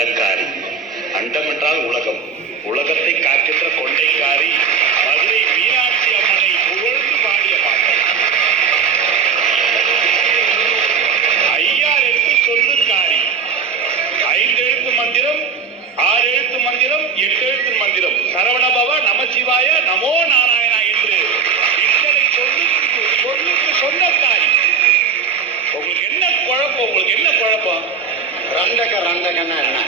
அண்டக்காரி. அண்டம் என்றால் உலகம். உலகத்தை காக்கின்ற கொண்டைக்காரி மதுரை மீனாட்சி அம்மனை புகழ்ந்து பாடிய பாடல். ஐயாரெழுத்து சொல்லுக்காரி. 5 எழுத்து மந்திரம், 6 எழுத்து மந்திரம், 8 எழுத்து மந்திரம். சரவணபவ, நமசிவாய, நமோ நாராயணா என்று இத்தனை சொல்லுக்கு சொந்தக்காரி. உங்களுக்கு என்ன குழப்பம்? ரண்டகன்னா என்ன?